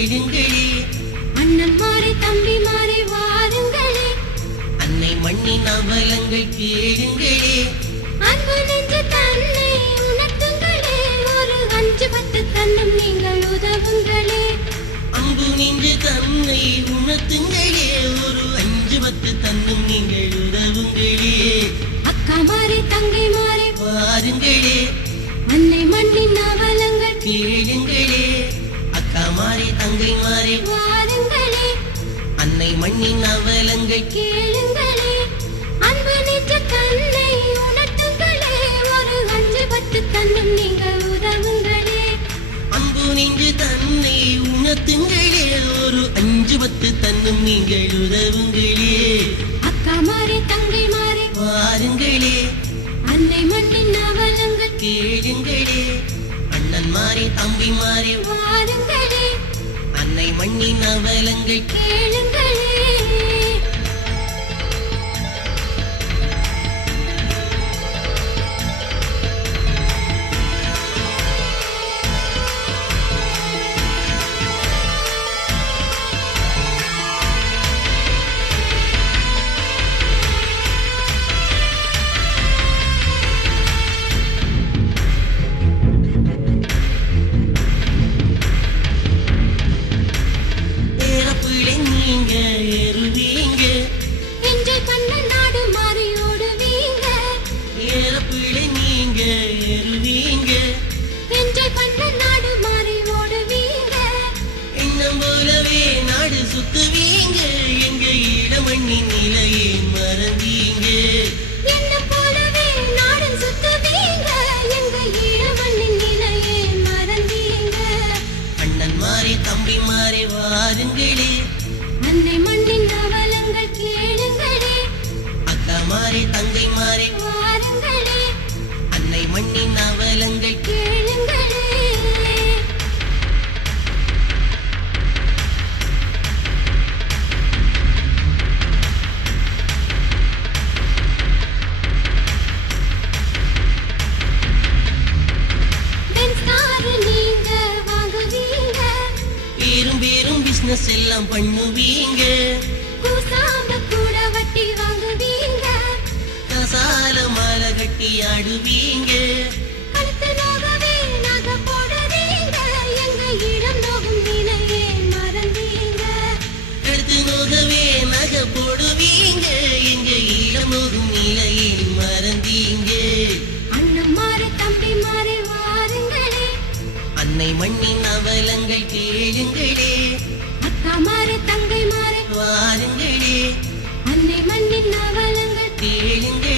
கேளுங்களே. அண்ணன் மாறி தம்பி மாறி வாருங்களே. அன்னை மண்ணின் அவலங்கள் கேளுங்களே. அன்பு நெஞ்சு தன்னை உணர்த்துங்களே. ஒரு 5-10 தன்னும் நீங்கள் உதவுங்களே. அன்பு நெஞ்சு தன்னை உணர்த்துங்களே. ஒரு 5-10 தன்னும் நீங்கள் உதவுங்களே. அக்கா மாறி தங்கை மாறி வாருங்களே. அன்னை மண்ணின் அவலங்கள் கேளுங்களே. அக்கா மாறி தங்கை மாறி வாருங்களே. அன்னை மண்ணின் அவலங்கள் கேளுங்களே. அன்பு நெஞ்சு தன்னை உணர்த்துங்களே. ஒரு 5-10 தன்னும் நீங்கள் உதவுங்களே. அன்பு நெஞ்சு தன்னை உணர்த்துங்களே. ஒரு 5-10 தன்னும் நீங்கள் உதவுங்களே. அக்கா மாறி தங்கை மாறி வாருங்களே. அன்னை மண்ணின் அவலங்கள் கேளுங்களே. அண்ணன் மாறி தம்பி மாறி வாருங்களே. அன்னை மண்ணின் அவலங்கள் கேளுங்களே. ஏறப்பிள்ளை நீங்க ஏறுவீங்க. என்ஜாய் பண்ண நாடு மாறி ஓடுவீங்க. ஏறப்பிள்ளை நீங்க ஏறுவீங்க. என்ஜாய் பண்ண நாடு மாறி ஓடுவீங்க. எண்ணம் போலவே நாடு சுத்துவீங்க. எங்க ஈழமண்ணின் நிலையை மறந்தீங்க. என்ன போலவே நாடு சுத்துவீங்க. எங்க ஈழ மண்ணின் நிலையை மறந்தீங்க. அண்ணன் மாறி தம்பி மாறி வாருங்களே. அன்னை மண்ணின் அவலங்கள் கேளுங்களே. அக்கா மாறி தங்கை மாறி வாருங்களே. அன்னை மண்ணின் அவலங்கள் கேளுங்களே. பென்ஸ் காரு நீங்க வாங்குவீங்க. பேரும் பேரும் பிசினஸ் எல்லாம் பண்ணுவீங்க. கூசாம கூட வட்டி வாங்குவீங்க. கசால மாலை கட்டி ஆடுவீங்க. கழுத்து நோகவே நகை போடுவீங்க. எங்க இடம் நோகும் நிலையை மறந்தீங்க. எடுத்து நோகவே நகை போடுவீங்க. எங்க ஈழம் நோகும் நிலையை மறந்தீங்க. அண்ணன் மாறி தம்பி மாறி வாருங்களே. அன்னை மண்ணின் அவலங்கள் கேளுங்களே. அக்கா மாறி தங்கை மாறி வாருங்களே. அன்னை மண்ணின் அவலங்கள் கேளுங்களே.